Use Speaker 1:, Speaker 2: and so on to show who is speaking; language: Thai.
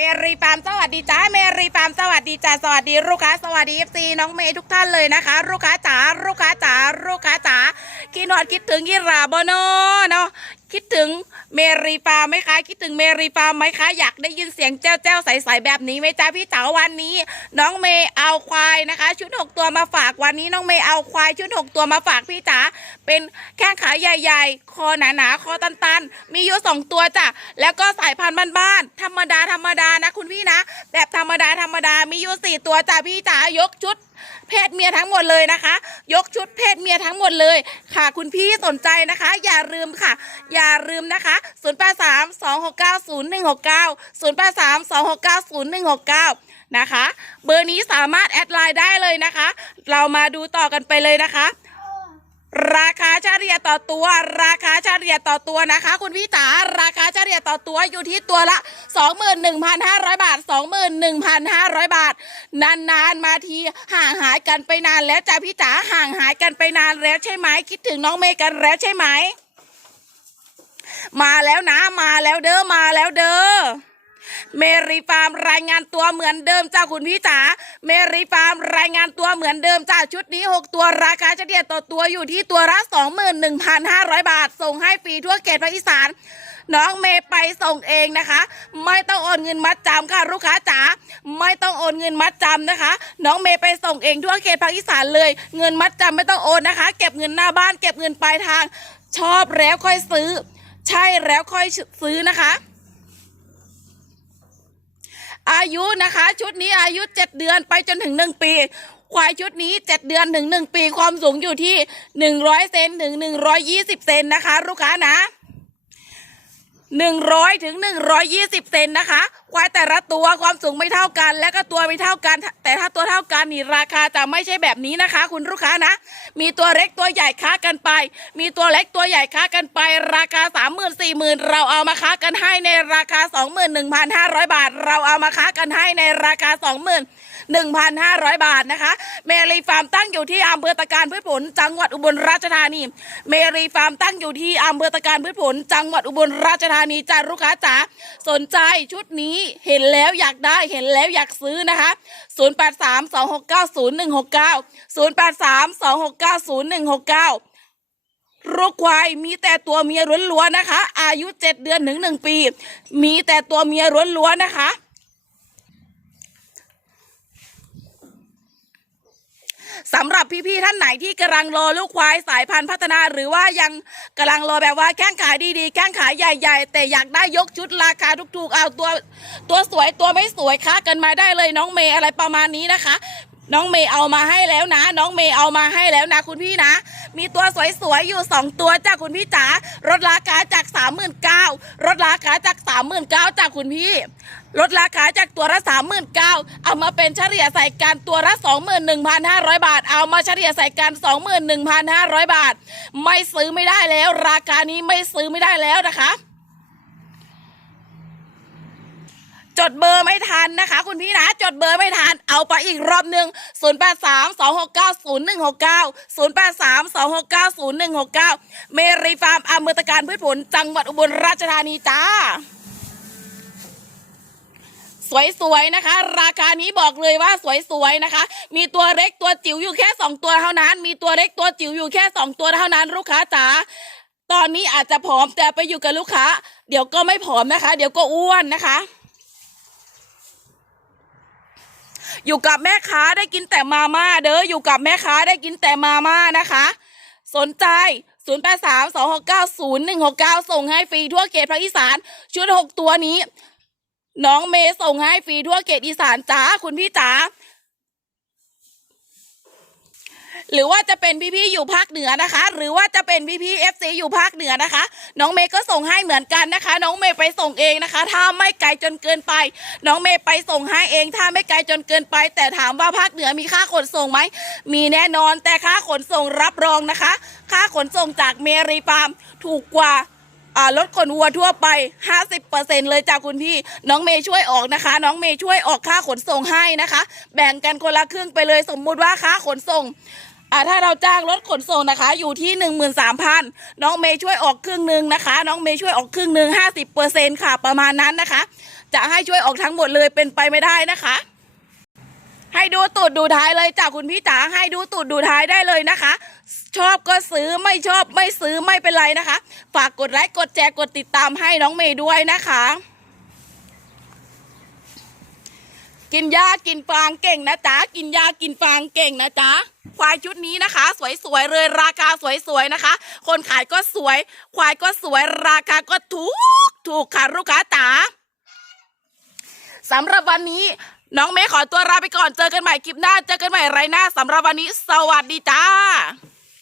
Speaker 1: เมรีฟาร์มสวัสดีจ้าเมรีฟาร์มสวัสดีจ้าสวัสดีลูกค้าสวัสดีเอฟซีน้องเมย์ทุกท่านเลยนะคะลูกค้าจ๋าลูกค้าจ๋าลูกค้าจ๋าคิดนอดคิดถึงยี่ราบโนอเนาะคิดถึง เมรีฟาร์มไหมคะคิดถึงเมรีฟาร์มไหมคะอยากได้ยินเสียงแจ้วแจ้วใสๆแบบนี้ไหมจ้าพี่จ๋าวันนี้ น้องเมย์เอาควายนะคะ ชุดหกตัวมาฝากวันนี้น้องเมย์เอาควายชุดหกตัวมาฝากพี่จ๋าเป็นแข้งขาใหญ่ๆ คอหนาๆ คอตันๆ มีอยู่สองตัวจ้ะแล้วก็สายพันธุ์บ้านๆธรรมดาธรรมดานะคุณพี่นะ แบบธรรมดาธรรมดามีอยู่สี่ตัวจ้ะพี่จ๋ายกชุด เพศเมียทั้งหมดเลยนะคะ ยกชุดเพศเมียทั้งหมดเลยค่ะ คุณพี่สนใจนะคะ อย่าลืมค่ะ อย่าลืมนะคะ0 8 3 2 6 9 0 1 6 9 0 8 3 2 6 9 0 1 6 9 นะคะ เบอร์นี้สามารถแอดไลน์ได้เลยนะคะ เรามาดูต่อกันไปเลยนะคะ ราคาเฉลี่ยต่อตัว ราคาเฉลี่ยต่อตัวนะคะ คุณพี่จ๋าราคาเฉลี่ยต่อตัวอยู่ที่ตัวละ 21,500 บาท 21,500 บาท นานๆมาทีห่างหายกันไปนานแล้วจ้าพี่จ๋าห่างหายกันไปนานแล้วใช่ไหมคิดถึงน้องเมย์กันแล้วใช่ไหมมาแล้วนะ มาแล้วเด้อมาแล้วเด้อ เมรีฟาร์มรายงานตัวเหมือนเดิมจ้าคุณพี่จ๋าเมรีฟาร์มรายงานตัวเหมือนเดิมจ้าชุดนี้ 6 ตัวราคาเฉลี่ยต่อตัวอยู่ที่ตัวละ21,500 บาท ส่งให้ฟรีทั่วเขตภาคอีสานน้องเมย์ไปส่งเองนะคะ ไม่ต้องโอนเงินมัดจำค่ะลูกค้าจ๋าไม่ต้องโอนเงินมัดจำนะคะ น้องเมย์ไปส่งเองทั่วเขตภาคอีสานเลย เงินมัดจำไม่ต้องโอนนะคะ เก็บเงินหน้าบ้าน เก็บเงินปลายทาง ชอบแล้วค่อยซื้อ ใช่แล้วค่อยซื้อนะคะ อายุนะคะ ชุดนี้อายุ7เดือนไปจนถึง1ปี ควายชุดนี้7เดือนถึง1ปีความสูงอยู่ที่100เซนถึง120เซนนะคะ ลูกค้านะ 100ถึง120 เซนนะคะ ควายแต่ละตัวความสูงไม่เท่ากัน และก็ตัวไม่เท่ากัน แต่ถ้าตัวเท่ากันนี่ราคาจะไม่ใช่แบบนี้นะคะ คุณลูกค้านะ มีตัวเล็กตัวใหญ่ค้ากันไป มีตัวเล็กตัวใหญ่ค้ากันไป ราคา 30,000 40,000 เราเอามาค้ากันให้ในราคา 21,500 บาท เราเอามาค้ากันให้ในราคา 20,000 1,500 บาทนะคะ เมรีฟาร์มตั้งอยู่ที่อำเภอตะการพืชผล จังหวัดอุบลราชธานี เมรีฟาร์มตั้งอยู่ที่อำเภอตะการพืชผล จังหวัดอุบลราชธานีจ้าลูกค้าจ๋าสนใจชุดนี้เห็นแล้วอยากได้เห็นแล้วอยากซื้อนะคะ 083 269 0169 083 269 0169ลูกควายมีแต่ตัวเมียล้วนๆนะคะ อายุ7เดือนถึง1ปี มีแต่ตัวเมียล้วนๆนะคะ สำหรับพี่ๆท่านไหนที่กำลังรอลูกควายสายพันธุ์พัฒนา หรือว่ายังกำลังรอแบบว่าแข้งขายดีๆแข้งขายใหญ่ ๆ แต่อยากได้ยกชุดราคาถูกๆเอาตัวตัวสวยตัวไม่สวยค้ากันมาได้เลยน้องเมย์อะไรประมาณนี้นะคะ น้องเมย์เอามาให้แล้วนะ น้องเมย์เอามาให้แล้วนะ คุณพี่นะ มีตัวสวยๆอยู่ 2 ตัวจ้าคุณพี่จ๋ารถราคาจาก 39,000รถราคาจาก 39,000จ้าคุณพี่ลดราคาจากตัวละ39,000เอามาเป็นเฉลี่ยใส่กันตัวละ21,500 บาท เอามาเฉลี่ยใส่กัน 21,500 บาท ไม่ซื้อไม่ได้แล้ว ราคานี้ไม่ซื้อไม่ได้แล้วนะคะ จดเบอร์ไม่ทันนะคะ คุณพี่นะจดเบอร์ไม่ทัน เอาไปอีกรอบหนึ่ง0 8 3 2 6 9 0 1 6 9 0 8 3 2 6 9 0 1 6 9 เมรีฟาร์มอำเภอตะการพืชผลจังหวัดอุบลราชธานีจ้าสวยๆนะคะ ราคานี้บอกเลยว่าสวยๆนะคะ มีตัวเล็กตัวจิ๋วอยู่แค่ 2 ตัวเท่านั้น มีตัวเล็กตัวจิ๋วอยู่แค่ 2 ตัวเท่านั้น ลูกค้าจ๋าตอนนี้อาจจะผอมแต่ไปอยู่กับลูกค้า เดี๋ยวก็ไม่ผอมนะคะ เดี๋ยวก็อ้วนนะคะ อยู่กับแม่ค้าได้กินแต่มาม่าเด้ออยู่กับแม่ค้าได้กินแต่มาม่านะคะ สนใจ 0 8 3 2 6 9 0 1 6 9 ส่งให้ฟรีทั่วเขตภาคอีสาน ชุด 6 ตัวนี้ น้องเมย์ส่งให้ฟรีทั่วเขตอีสานจ้าคุณพี่จ๋า หรือว่าจะเป็นพี่ๆอยู่ภาคเหนือนะคะ หรือว่าจะเป็นพี่ๆเอฟซีอยู่ภาคเหนือนะคะ น้องเมย์ก็ส่งให้เหมือนกันนะคะ น้องเมย์ไปส่งเองนะคะ ถ้าไม่ไกลจนเกินไป น้องเมย์ไปส่งให้เอง ถ้าไม่ไกลจนเกินไป แต่ถามว่าภาคเหนือมีค่าขนส่งไหมมีแน่นอนแต่ค่าขนส่งรับรองนะคะ ค่าขนส่งจากเมรีฟาร์มถูกกว่าอ่ารถขนวัวทั่วไป 50%เลยจากคุณพี่ น้องเมย์ช่วยออกนะคะ น้องเมย์ช่วยออกค่าขนส่งให้นะคะ แบ่งกันคนละครึ่งไปเลยสมมุติว่าค่าขนส่ง อ่าถ้าเราจ้างรถขนส่งนะคะ อยู่ที่13,000น้องเมย์ช่วยออกครึ่งหนึ่งนะคะ น้องเมย์ช่วยออกครึ่งหนึ่ง50%ค่ะประมาณนั้นนะคะ จะให้ช่วยออกทั้งหมดเลยเป็นไปไม่ได้นะคะ ให้ดูตูดดูท้ายเลยจ้ะคุณพี่จ๋าให้ดูตูดดูท้ายได้เลยนะคะ ชอบก็ซื้อไม่ชอบไม่ซื้อไม่เป็นไรนะคะ ฝากกดไลค์กดแชร์กดติดตามให้น้องเมย์ด้วยนะคะ กินยากินฟางเก่งนะจ๊ะกินยากินฟางเก่งนะจ๊ะควายชุดนี้นะคะ สวยๆเลยราคาสวยๆนะคะ คนขายก็สวย ควายก็สวยราคาก็ถูกถูกค่ะลูกค้าจ๋าสำหรับวันนี้น้องเมย์ขอตัวลาไปก่อนเจอกันใหม่คลิปหน้าเจอกันใหม่ไรหน้าสำหรับวันนี้ สวัสดีจ้า